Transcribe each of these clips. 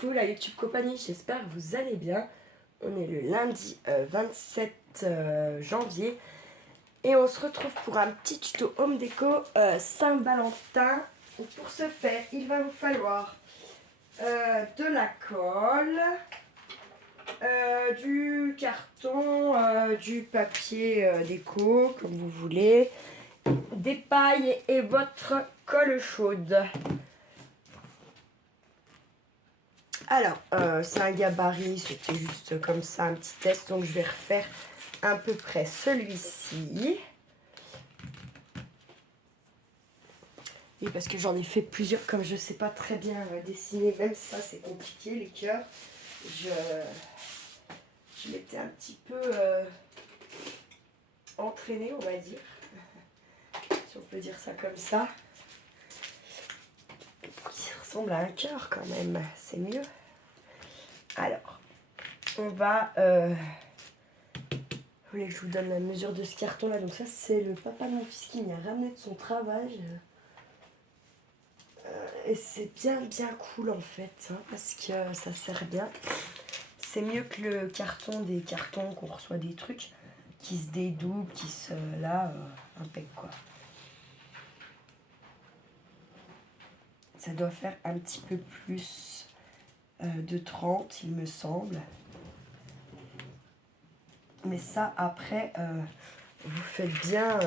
Coucou la YouTube compagnie, j'espère que vous allez bien. On est le lundi 27 janvier et on se retrouve pour un petit tuto home déco Saint-Valentin. Pour ce faire, il va vous falloir de la colle, du carton, du papier déco comme vous voulez, des pailles et votre colle chaude. Alors, c'est un gabarit, c'était juste comme ça, un petit test, donc je vais refaire à peu près celui-ci. Et parce que j'en ai fait plusieurs, comme je ne sais pas très bien dessiner, même ça c'est compliqué, les cœurs, je m'étais un petit peu entraînée, on va dire, si on peut dire ça comme ça. Qui ressemble à un cœur quand même, c'est mieux. Alors, on va... vous voulez que je vous donne la mesure de ce carton là? Donc ça c'est le papa de mon fils qui m'y a ramené de son travail. Et c'est bien cool en fait, hein, parce que ça sert bien. C'est mieux que le carton des cartons qu'on reçoit des trucs qui se dédoublent, qui se... là, impec quoi. Ça doit faire un petit peu plus de 30 il me semble. Mais ça après, vous faites bien...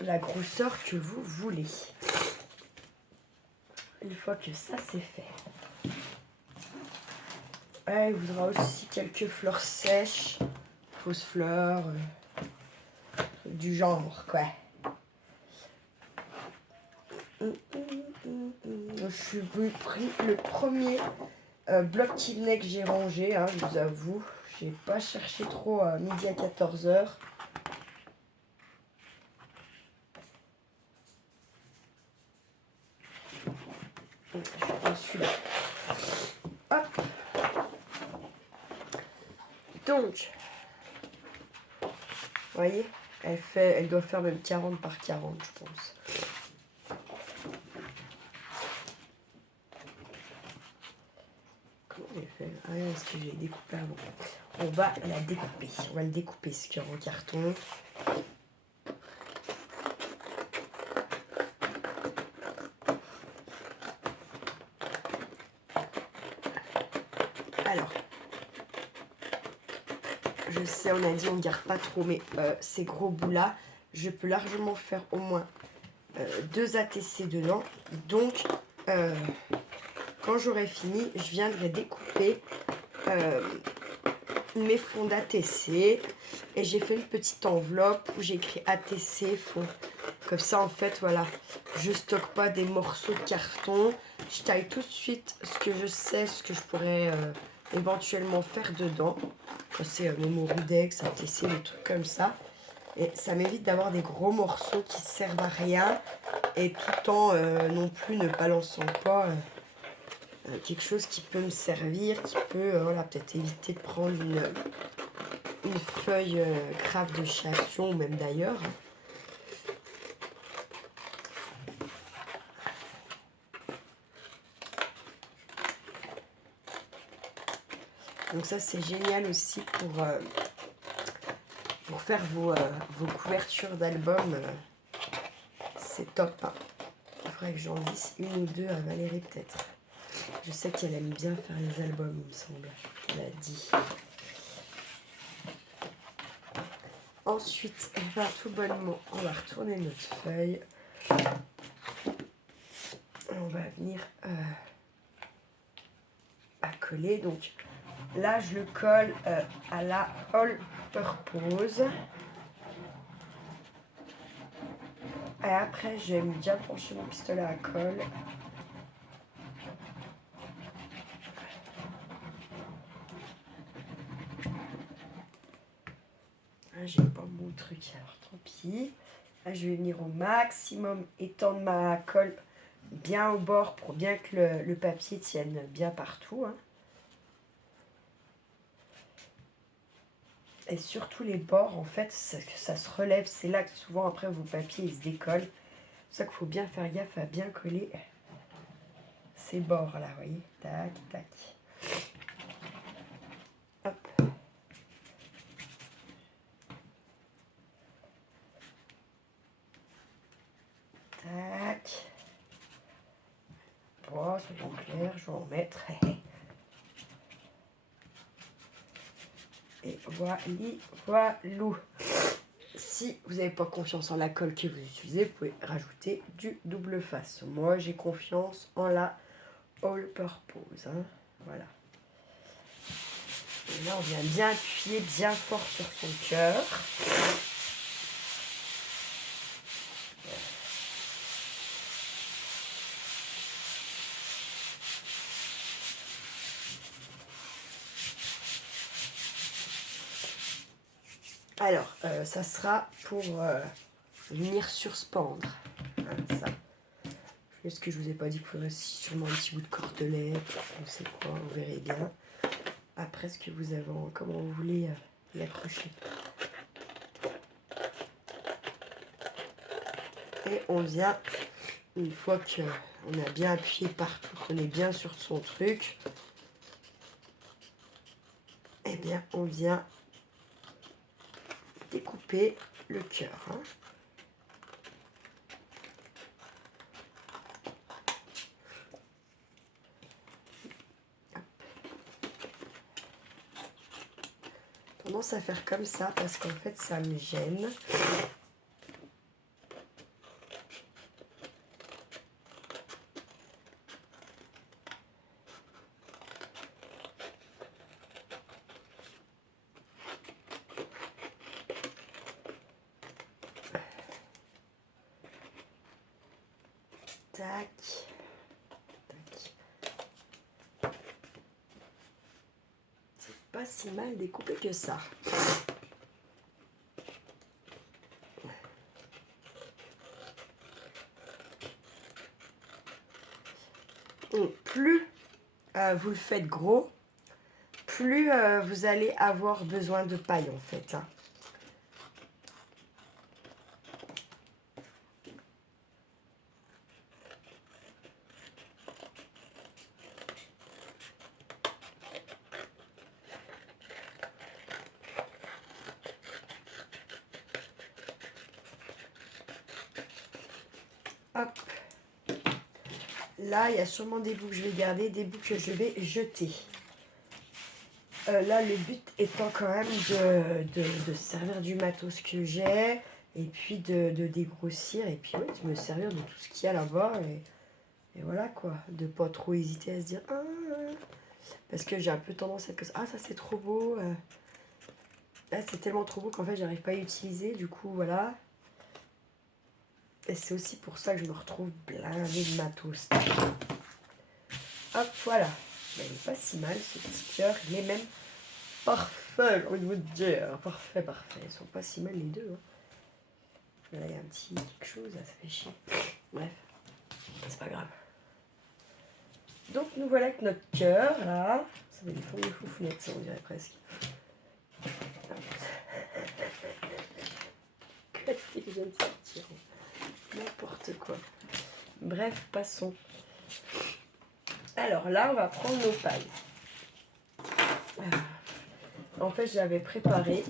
la grosseur que vous voulez. Une fois que ça c'est fait, il voudra aussi quelques fleurs sèches, fausses fleurs, du genre quoi. Je suis pris le premier bloc qui venait que j'ai rangé, hein, je vous avoue. J'ai pas cherché trop à midi à 14h. Je prends celui-là. Hop. Donc, vous voyez, elle doit faire même 40 par 40, je pense. Comment j'ai fait? Ah, est-ce que j'ai découpé avant? On va la découper. On va le découper ce cœur en carton. Alors, je sais, on a dit on ne garde pas trop, mais ces gros bouts-là, je peux largement faire au moins 2 ATC dedans. Donc, quand j'aurai fini, je viendrai découper mes fonds d'ATC. Et j'ai fait une petite enveloppe où j'ai écrit ATC fond. Comme ça, en fait, voilà, je stocke pas des morceaux de carton. Je taille tout de suite ce que je sais, ce que je pourrais éventuellement faire dedans. Quand c'est mon Rudex, ATC, des trucs comme ça. Et ça m'évite d'avoir des gros morceaux qui servent à rien. Et tout en non plus ne balançant pas quelque chose qui peut me servir, qui peut voilà, peut-être éviter de prendre une feuille grave de chez Action, ou même d'ailleurs. Donc ça c'est génial aussi pour faire vos couvertures d'albums. C'est top. Hein. Il faudrait que j'en dise une ou deux à Valérie peut-être. Je sais qu'elle aime bien faire les albums, il me semble. Elle a dit. Ensuite, tout bonnement, on va retourner notre feuille. On va venir à coller. Donc là, je le colle à la all purpose. Et après, j'aime bien pencher mon pistolet à colle. Ah, j'ai pas mon truc, alors tant pis. Là, je vais venir au maximum étendre ma colle bien au bord pour bien que le papier tienne bien partout. Hein. Et surtout les bords, en fait, ça se relève. C'est là que souvent après vos papiers ils se décollent. pour ça qu'il faut bien faire gaffe à bien coller ces bords là, vous voyez. Tac, tac. Hop. Tac. Bon, soyons clairs, je vais en mettre. Et voilou. Si vous n'avez pas confiance en la colle que vous utilisez, vous pouvez rajouter du double face. Moi, j'ai confiance en la All Purpose. Hein. Voilà. Et là, on vient bien appuyer bien fort sur son cœur. Alors, ça sera pour venir surspendre. Hein, ça. Est-ce que je vous ai pas dit qu'il faudrait sûrement un petit bout de cordelet, on sait quoi, vous verrez bien. Après, ce que vous avez, comment vous voulez l'accrocher. Et on vient, une fois qu'on a bien appuyé partout, qu'on est bien sur son truc, eh bien, on vient découper le cœur. Hein. Tendance à faire comme ça parce qu'en fait ça me gêne. Tac. Tac. C'est pas si mal découpé que ça. Plus vous le faites gros, plus vous allez avoir besoin de paille en fait. Hein. Hop. Là, il y a sûrement des bouts que je vais garder, des bouts que je vais jeter. Là, le but étant quand même de servir du matos que j'ai, et puis de dégrossir, et puis ouais, de me servir de tout ce qu'il y a là-bas, et voilà quoi, de pas trop hésiter à se dire ah, parce que j'ai un peu tendance à être comme ça, ah ça c'est trop beau, là c'est tellement trop beau qu'en fait j'arrive pas à utiliser, du coup voilà. Et c'est aussi pour ça que je me retrouve blindée de matos. Hop, voilà. Ben, il est pas si mal ce petit cœur. Il est même parfait, j'ai envie de vous dire. Parfait, parfait. Ils sont pas si mal les deux. Hein. Là, il y a un petit quelque chose, là, ça fait chier. Bref, c'est pas grave. Donc, nous voilà avec notre cœur, là. Ça fait des formes de foufounettes, ça, on dirait presque. Qu'est-ce que je viens de sortir? N'importe quoi. Bref, passons. Alors là, on va prendre nos pailles. En fait, j'avais préparé.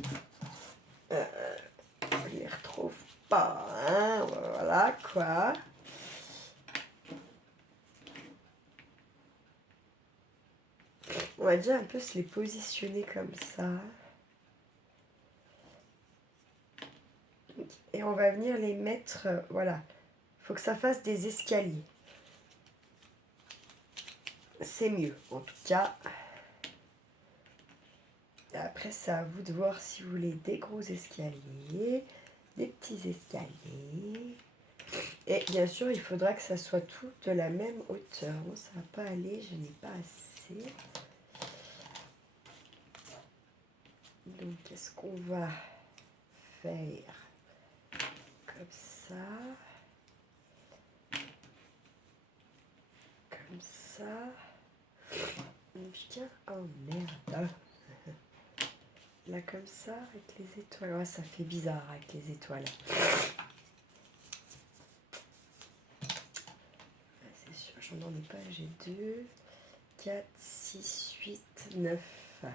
Je les retrouve pas. Hein, voilà quoi. On va déjà un peu se les positionner comme ça. Et on va venir les mettre. Voilà. Il faut que ça fasse des escaliers. C'est mieux, en tout cas. Après, c'est à vous de voir si vous voulez des gros escaliers, des petits escaliers. Et bien sûr, il faudra que ça soit tout de la même hauteur. Moi, ça ne va pas aller, je n'ai pas assez. Donc, qu'est-ce qu'on va faire? Comme ça. Comme ça. Putain, oh merde. Là, comme ça, avec les étoiles. Ouais, ça fait bizarre avec les étoiles. non, des pages, j'ai 2, 4, 6, 8, 9. On va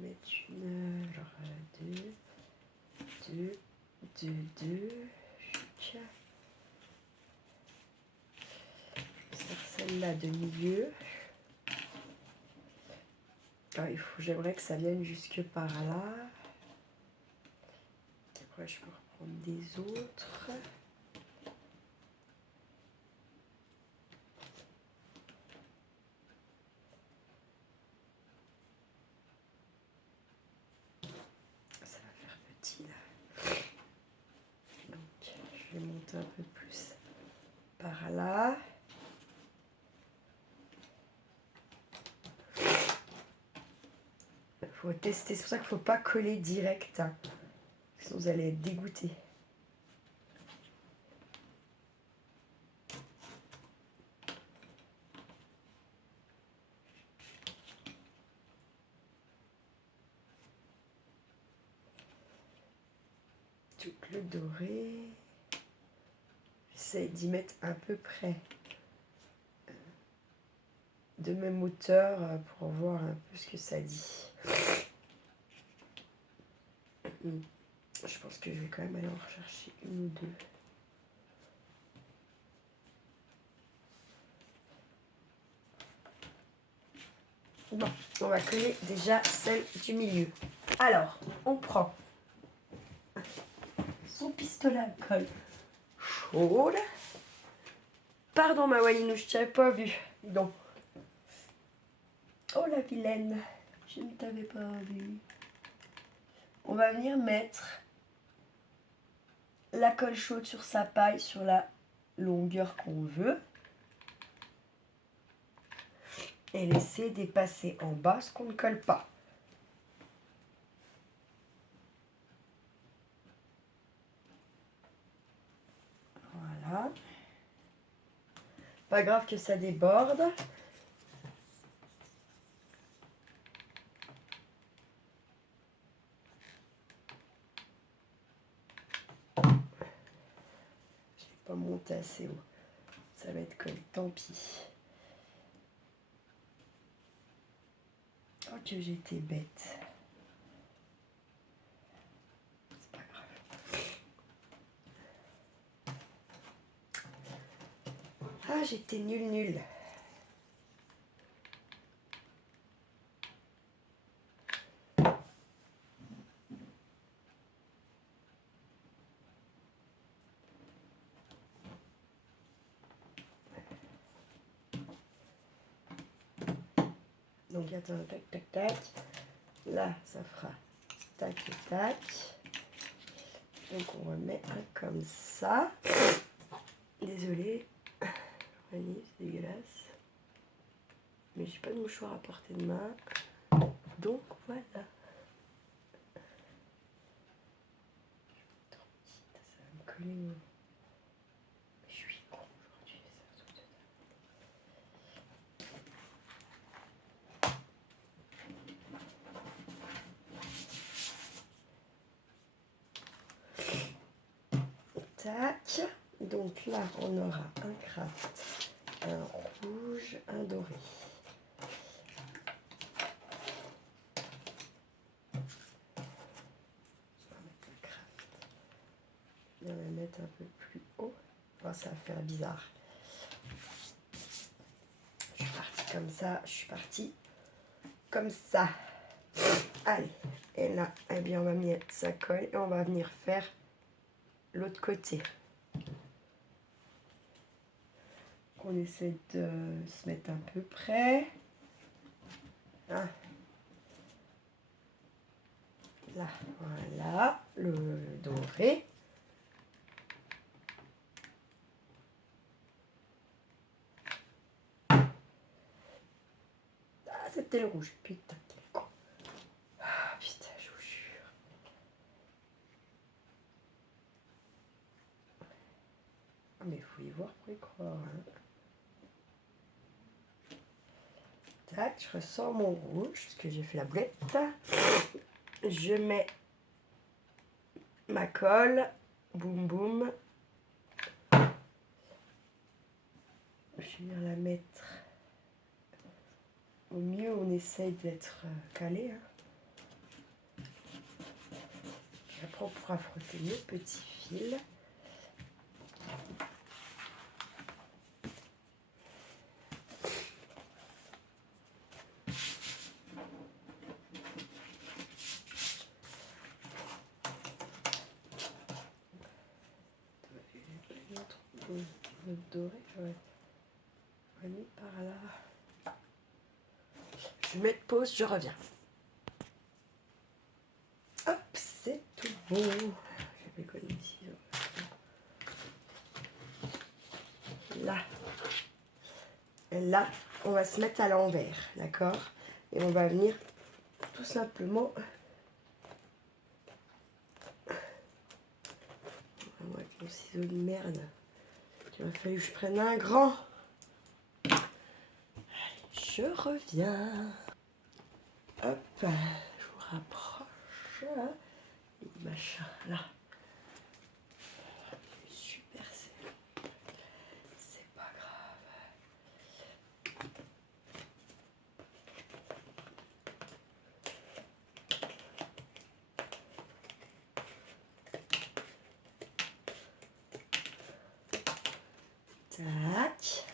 mettre une, alors 2, 2. Celle-là de milieu. Ah, j'aimerais que ça vienne jusque par là. Après, je peux reprendre des autres. Ça va faire petit là. Donc, je vais monter un peu plus par là. Il faut tester, c'est pour ça qu'il ne faut pas coller direct. Hein. Sinon, vous allez être dégoûté. Tout le doré. J'essaie d'y mettre à peu près de même hauteur pour voir un peu ce que ça dit. Je pense que je vais quand même aller en rechercher une ou deux. Bon, on va coller déjà celle du milieu. Alors, on prend son pistolet à colle chaude. Pardon ma Walinou, je t'avais pas vu. Donc. Oh la vilaine, je ne t'avais pas vu. On va venir mettre la colle chaude sur sa paille, sur la longueur qu'on veut. Et laisser dépasser en bas ce qu'on ne colle pas. Voilà. Pas grave que ça déborde. Je vais pas monter assez haut. Ça va être collé, tant pis. Oh que j'étais bête. C'est pas grave. Ah, j'étais nulle. Donc attends, tac. Là, ça fera tac et tac. Donc on remet un comme ça. Désolée. Voyez, c'est dégueulasse. Mais j'ai pas de mouchoir à portée de main. Donc voilà. Trop petite, ça va me coller. Je suis con aujourd'hui, c'est un truc de tac. Donc là, on aura un craft, un rouge, un doré. On va mettre le craft. Je vais le mettre un peu plus haut. Oh, ça va faire bizarre. Je suis partie comme ça. Je suis partie comme ça. Allez. Et là, eh bien, on va mettre sa colle et on va venir faire l'autre côté. On essaie de se mettre un peu près. Ah. Là, voilà, le doré. Ah, c'était le rouge. Putain, quel con. Ah, putain, je vous jure. Ah, mais il faut y voir pour y croire. Hein. Tac, je ressors mon rouge, parce que j'ai fait la boulette. Je mets ma colle. Boum, boum. vais venir la mettre au mieux, on essaye d'être calé. Hein. Après, on pourra frotter nos petits fils. Notre doré, ouais. On va mettre par là. Je vais mettre pause, je reviens. Hop, c'est tout bon. Je vais coller ici. Là. Et là, on va se mettre à l'envers, d'accord? Et on va venir tout simplement... Avec mon ciseau de merde. Il va falloir que je prenne un grand. Allez, je reviens. Hop, je vous rapproche. Et machin, là. Super, c'est pas grave. Tac.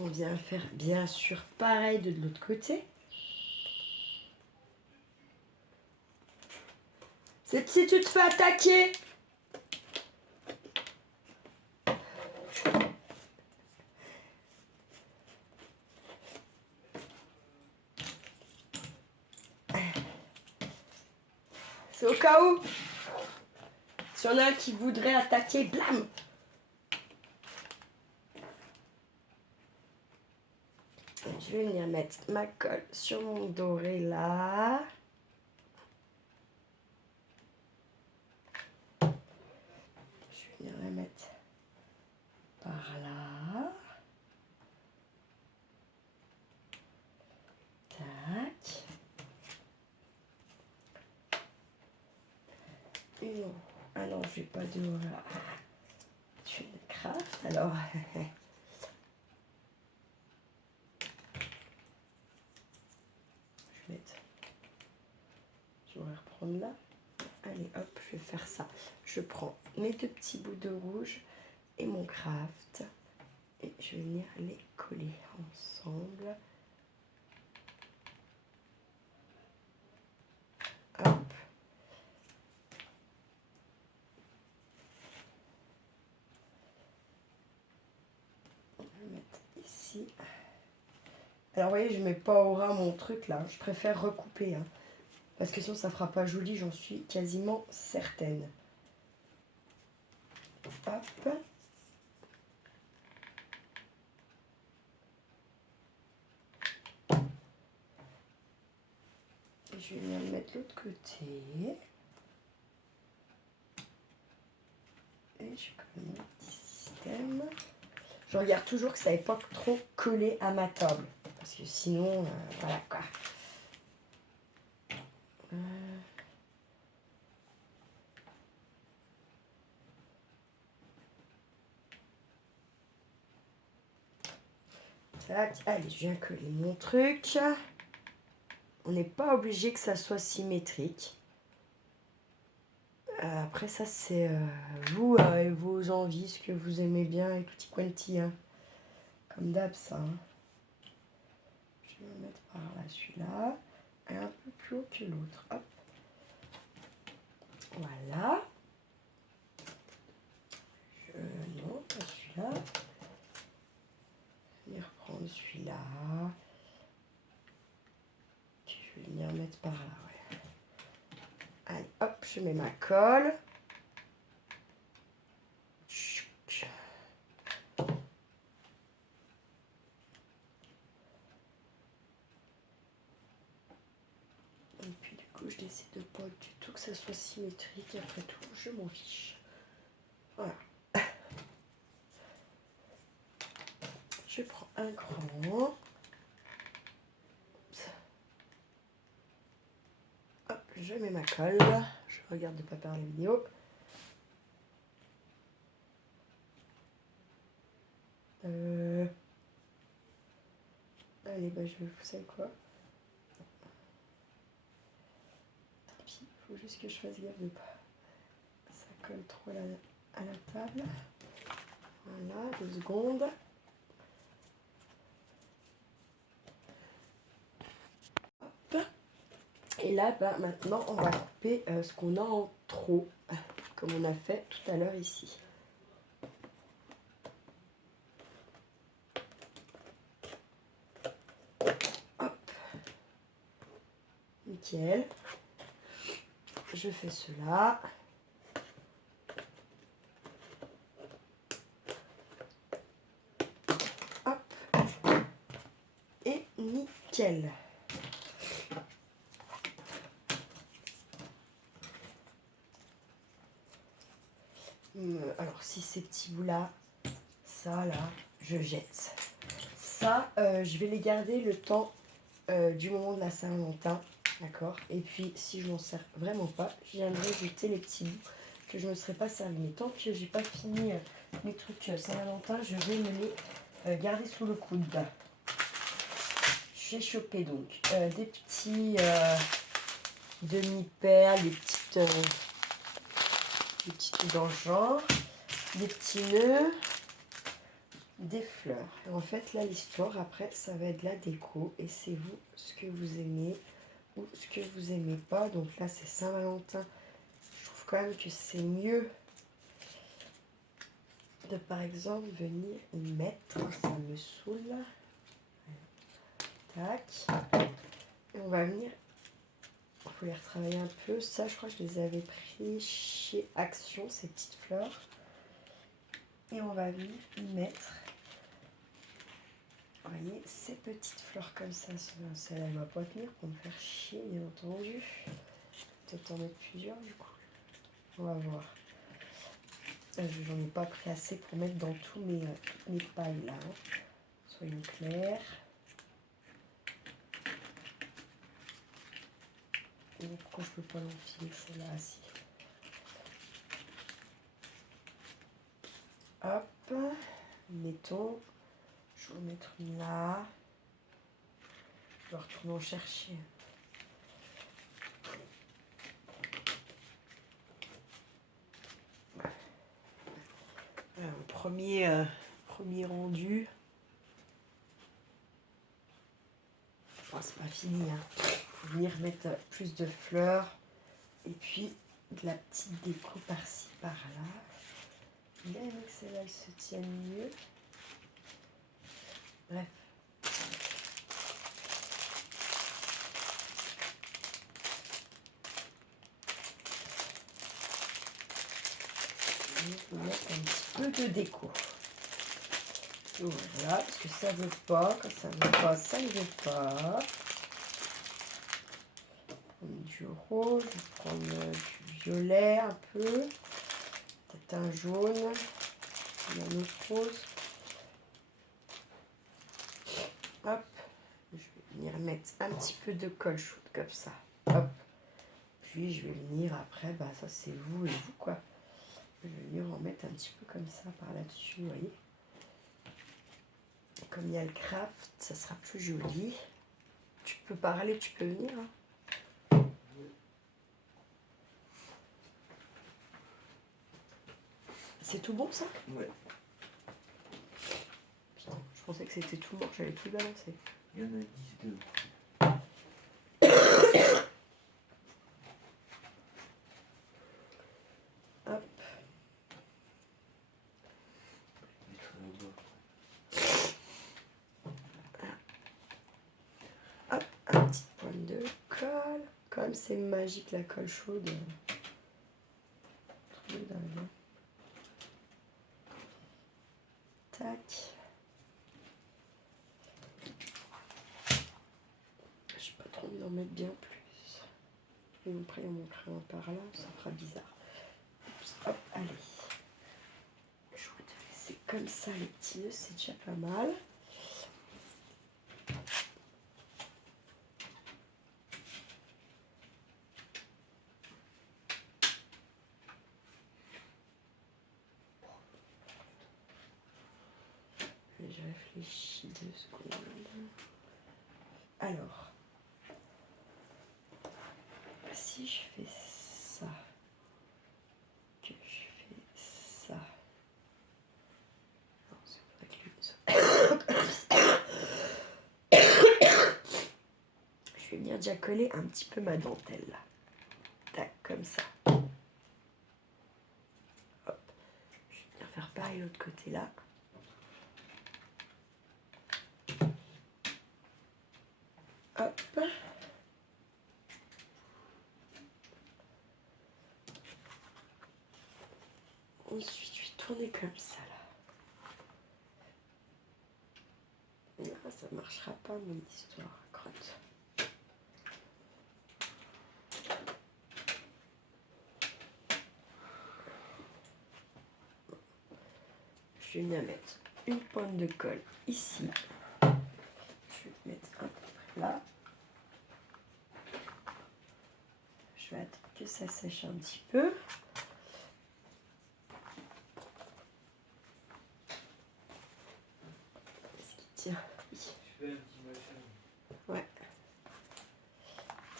On vient faire bien sûr pareil de l'autre côté. C'est si tu te fais attaquer. C'est au cas où. S'il y en a un qui voudrait attaquer, blam. Je vais venir mettre ma colle sur mon doré là. Je vais venir la mettre par là. Tac. Non. Ah non, je n'ai pas de... Je suis une craft, alors... Je vais reprendre là. Allez, hop, je vais faire ça. Je prends mes deux petits bouts de rouge et mon craft. Et je vais venir les coller ensemble. Hop. On va mettre ici. Alors, vous voyez, je mets pas au ras mon truc là. Je préfère recouper. Hein, parce que sinon, ça fera pas joli. J'en suis quasiment certaine. Hop. Et je vais venir le mettre de l'autre côté. Et je colle mon petit système. Je regarde toujours que ça n'est pas trop collé à ma table. Parce que sinon, voilà quoi. Tac, allez, je viens coller mon truc. On n'est pas obligé que ça soit symétrique. Après ça, c'est vous et vos envies, ce que vous aimez bien et tutti quanti. Hein. Comme d'hab, ça. Hein. Je vais mettre par là celui-là. Et un peu plus haut que l'autre. Hop. Voilà. Non, pas celui-là. Je vais reprendre celui-là. Je vais venir mettre par là, ouais. Allez, hop, je mets ma colle. Et puis du coup, je décide de pas du tout que ça soit symétrique. Après tout, je m'en fiche. Voilà. Je prends un grand. Hop, je mets ma colle. Je regarde de ne pas perdre la vidéo. Allez, bah vous savez quoi? Tant pis, il faut juste que je fasse gaffe de pas. Ça colle trop à la table. Voilà, 2 secondes. Hop. Et là, bah, maintenant, on va couper ce qu'on a en trop, comme on a fait tout à l'heure ici. Hop. Nickel. Je fais cela. Hop. Et nickel. Alors, si ces petits bouts-là, ça, là, je jette. Ça, je vais les garder le temps du moment de la Saint-Valentin. D'accord. Et puis, si je m'en sers vraiment pas, je viendrai jeter les petits bouts que je ne me serais pas servi. Mais tant que j'ai pas fini mes trucs Saint-Valentin, je vais me les garder sous le coude. J'ai chopé donc des petits demi-perles, des petites trucs dans le genre, des petits nœuds, des fleurs. Et en fait, là, l'histoire, après, ça va être de la déco. Et c'est vous, ce que vous aimez ou ce que vous aimez pas. Donc là, c'est Saint-Valentin. Je trouve quand même que c'est mieux de, par exemple, venir y mettre. Ça me saoule. Tac. Et on va venir... Il faut les retravailler un peu. Ça, je crois que je les avais pris chez Action, ces petites fleurs. Et on va venir y mettre... Vous voyez, ces petites fleurs comme ça, celle-là, elle ne va pas tenir pour me faire chier, bien entendu. Peut-être en mettre plusieurs, du coup. On va voir. J'en ai pas pris assez pour mettre dans tous mes pailles, là. Hein. Soyons clairs. Et pourquoi je peux pas l'enfiler, celle-là, assis. Hop. Mettons. Je vais en mettre une là. Je vais retourner en chercher. Premier rendu. Oh, c'est pas fini. Hein. Faut venir mettre plus de fleurs. Et puis de la petite déco par-ci, par-là. Bien aimé que celle-là se tienne mieux. Bref. Je vais mettre un petit peu de déco. Voilà, parce que ça ne veut pas. Quand ça ne veut pas, ça ne veut pas. Je vais prendre du rouge, je vais prendre du violet un peu. Peut-être un jaune. Et un autre rose. Hop. Je vais venir mettre un petit peu de colle chaude comme ça. Hop. Puis je vais venir après, bah ça c'est vous et vous quoi. Je vais venir en mettre un petit peu comme ça par là-dessus, vous voyez. Et comme il y a le craft, ça sera plus joli. Tu peux parler, tu peux venir. Hein. C'est tout bon ça? Ouais. Putain, je pensais que c'était tout mort, j'allais tout balancer. Il y en a 10 de. Hop. Hop, un petit point de colle. Quand même c'est magique la colle chaude. Trop dingue. Tac. J'ai pas trop envie d'en mettre bien plus. Et après mon crayon par là, ça fera bizarre. Oups, hop, allez. Je vais te laisser comme ça les petits nœuds, c'est déjà pas mal. Je réfléchis 2 secondes. Alors, si je fais ça, que je fais ça, non, c'est vrai que je vais venir déjà coller un petit peu ma dentelle là. Tac, comme ça. Hop. Je vais venir faire pareil l'autre côté là. Hop. Ensuite, je vais tourner comme ça là. Non, ça ne marchera pas mon histoire, crotte. Je vais venir mettre une pointe de colle ici. Je vais mettre un peu là. Je vais attendre que ça sèche un petit peu. Est-ce qu'il tient? Oui. Je fais un petit machin. Ouais.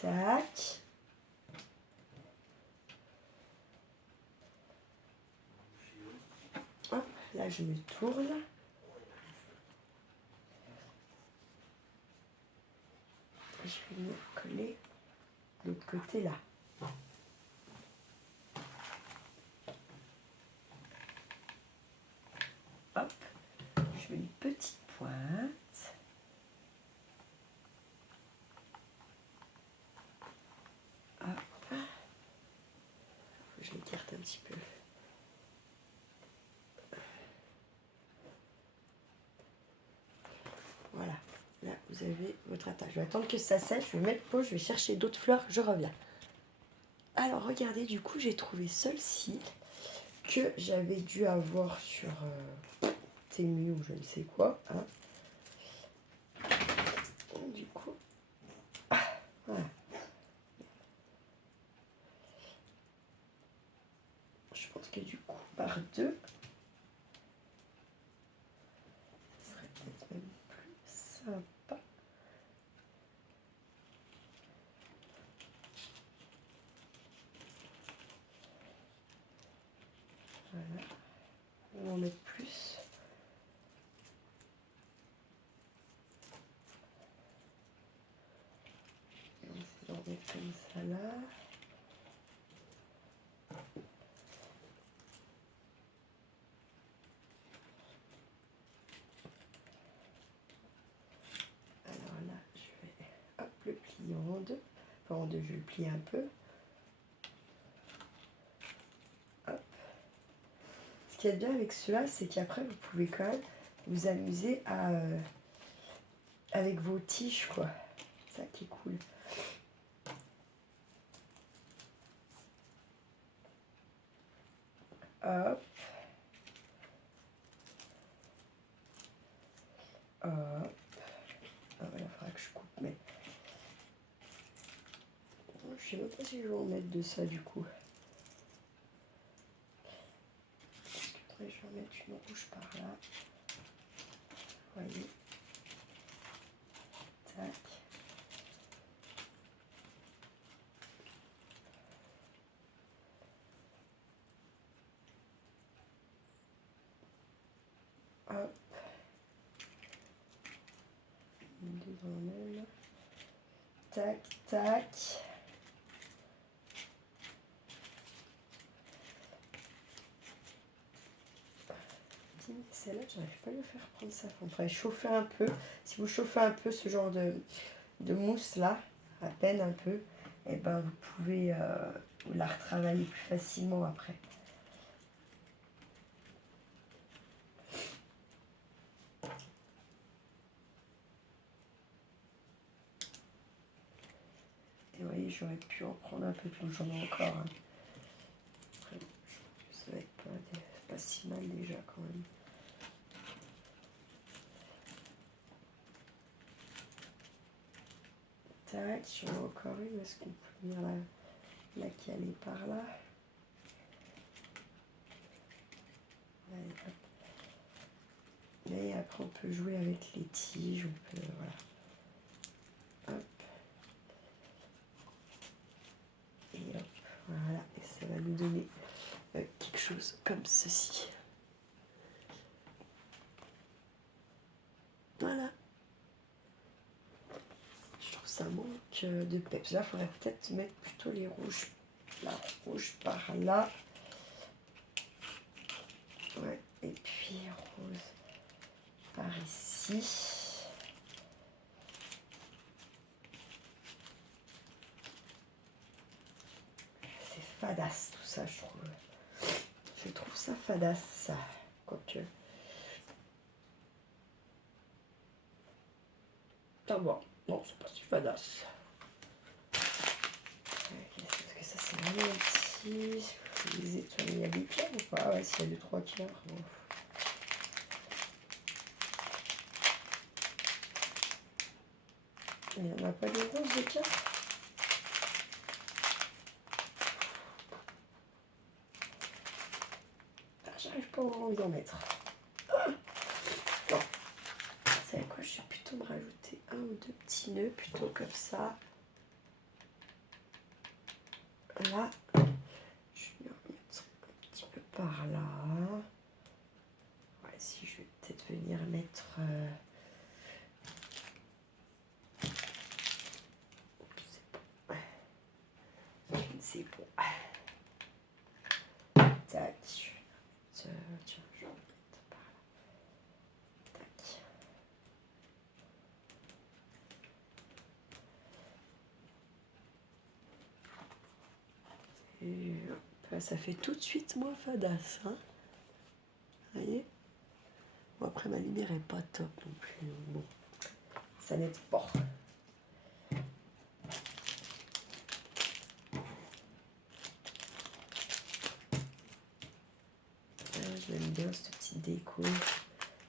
Tac. Hop, là je me tourne. Je vais venir coller de l'autre côté là. Hop, je mets une petite pointe. Hop. Je l'écarte un petit peu. Voilà, là vous avez votre attache. Je vais attendre que ça sèche, je vais mettre pause, je vais chercher d'autres fleurs, je reviens. Alors regardez, du coup j'ai trouvé celle-ci que j'avais dû avoir sur Temu ou je ne sais quoi. Hein. Du coup, voilà. Je pense que du coup, par deux, ce serait peut-être même plus sympa. Voilà. On va en mettre plus. Et on essaie d'en mettre comme ça là. Alors là, je vais hop, le plier en deux. Enfin en deux, je vais le plier un peu. Hop. Ce qui est bien avec cela, c'est qu'après, vous pouvez quand même vous amuser à, avec vos tiges, quoi. C'est ça qui est cool. Hop. Hop. Ah voilà, il faudra que je coupe, mais... Je sais même pas si je vais en mettre de ça, du coup. Après, je vais en mettre une rouge par là. Vous voyez. Tac. Hop. Deux dans la même. Tac, tac. Celle-là, j'arrive pas à le faire prendre sa forme. Faudrait chauffer un peu. Si vous chauffez un peu ce genre de mousse là, à peine un peu, et ben vous pouvez la retravailler plus facilement après. Et vous voyez, j'aurais pu en prendre un peu plus, j'en ai encore. Hein. Après, ça va être pas si mal déjà quand même. Tac, j'en ai encore une. Est-ce qu'on peut venir la caler par là? Allez, hop. Et après, on peut jouer avec les tiges. On peut, voilà. chose comme ceci. Voilà. Je trouve ça manque de peps. Là, il faudrait peut-être mettre plutôt les rouges. La rouge par là. Ouais. Et puis rose par ici. C'est fadasse tout ça, je trouve. Je trouve ça fadasse. Quoique. Ah bon, non, c'est pas si fadasse. Est-ce que ça c'est vraiment petit? Les étoiles, il y a des cœurs ou pas? Ouais, s'il y a 2-3 cœurs. Bon. Il n'y en a pas des roses de cœurs? Ah, j'arrive pas à avoir envie d'en mettre. Bon. Vous savez quoi? Je vais plutôt me rajouter 1 ou 2 petits nœuds, plutôt comme ça. Là. Je vais en mettre un petit peu par là. Ouais, si je vais peut-être venir mettre... C'est bon. Tac. Tiens, je vais mettre par là. Tac. Et hop, ça fait tout de suite moins fadasse. Hein, vous voyez? Bon, après, ma lumière est pas top non plus. Bon, ça n'aide pas. Je l'aime bien cette petite déco.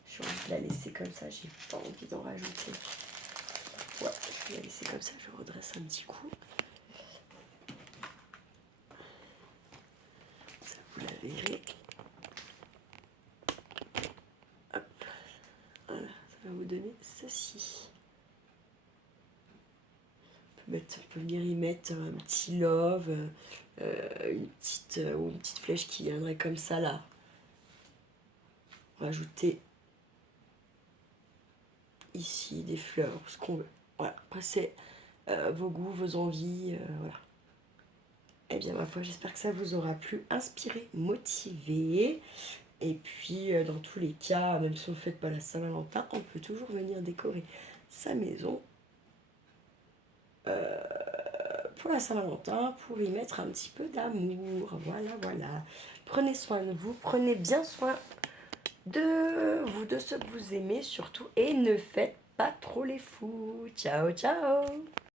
J'ai envie de la laisser comme ça, j'ai pas envie d'en rajouter. Ouais, je vais la laisser comme ça, je redresse un petit coup. Ça, vous la verrez. Hop. Voilà, ça va vous donner ceci. On peut venir y mettre un petit love, une petite flèche qui viendrait comme ça là. Rajouter ici des fleurs, ce qu'on veut. Voilà, après c'est vos goûts, vos envies, voilà. Eh bien ma foi, j'espère que ça vous aura plu, inspiré, motivé. Et puis dans tous les cas, même si on ne fait pas la Saint-Valentin, on peut toujours venir décorer sa maison pour la Saint-Valentin, pour y mettre un petit peu d'amour. Voilà, voilà. Prenez soin de vous, prenez bien soin de vous, de ceux que vous aimez surtout, et ne faites pas trop les fous. Ciao, ciao!